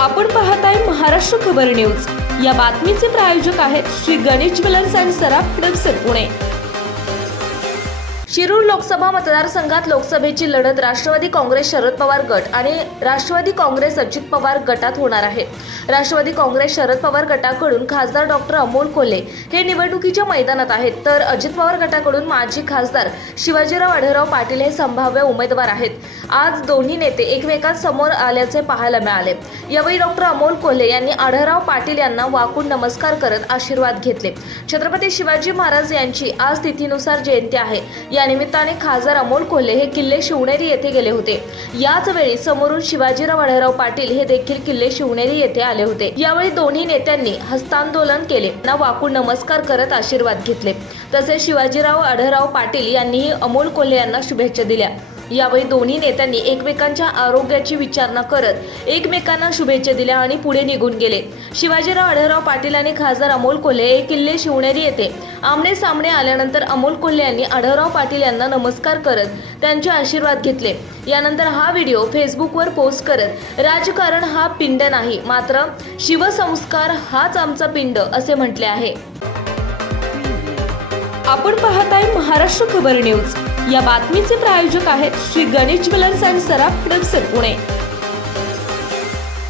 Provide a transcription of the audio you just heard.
आपण पाहताय महाराष्ट्र खबर न्यूज. या बातमीचे प्रायोजक आहेत श्री गणेश ज्वेलर्स अँड सराफ हडपसर पुणे. शिरूर लोकसभा मतदारसंघात लोकसभेची लढत राष्ट्रवादी काँग्रेस शरद पवार गट आणि राष्ट्रवादी काँग्रेस अजित पवार गटात होणार आहे. राष्ट्रवादी काँग्रेस शरद पवार गटाकडून खासदार डॉक्टर अमोल कोल्हे हे निवडणुकीच्या मैदानात आहेत. तर अजित पवार गटाकडून माजी खासदार शिवाजीराव आढळराव पाटील हे संभाव्य उमेदवार आहेत. आज दोन्ही नेते एकमेकांसमोर आल्याचे पाहायला मिळाले. यावेळी डॉक्टर अमोल कोल्हे यांनी आढळराव पाटील यांना वाकून नमस्कार करत आशीर्वाद घेतले. छत्रपती शिवाजी महाराज यांची आज तिथीनुसार जयंती आहे. या निमित्ताने खासदार अमोल कोल्हे हे किल्ले शिवनेरी येथे गेले होते. याच वेळी समोरून शिवाजीराव आढळराव पाटील हे देखील किल्ले शिवनेरी येथे आले होते. यावेळी दोन्ही नेत्यांनी हस्तांदोलन केले. ना वाकून नमस्कार करत आशीर्वाद घेतले. तसेच शिवाजीराव आढळराव पाटील यांनीही अमोल कोल्हे यांना शुभेच्छा दिल्या. यावेळी दोन्ही नेत्यांनी एकमेकांच्या आरोग्याची विचारणा करत एकमेकांना शुभेच्छा दिल्या आणि पुढे निघून गेले. शिवाजीराव आढळराव पाटील आणि खासदार अमोल कोल्हे हे किल्ले शिवनेरी येथे. आमने सामने आल्यानंतर अमोल कोल्हे यांनी आढळराव पाटील यांना नमस्कार करत त्यांचे आशीर्वाद घेतले. यानंतर हा व्हिडिओ फेसबुकवर पोस्ट करत राजकारण हा पिंड नाही मात्र शिवसंस्कार हाच आमचा पिंड असे म्हटले आहे. आपण पाहत आहे महाराष्ट्र खबर न्यूज. या बातमीचे प्रायोजक आहेत श्री गणेश ज्वेलर्स अँड सराफ हडपसर पुणे.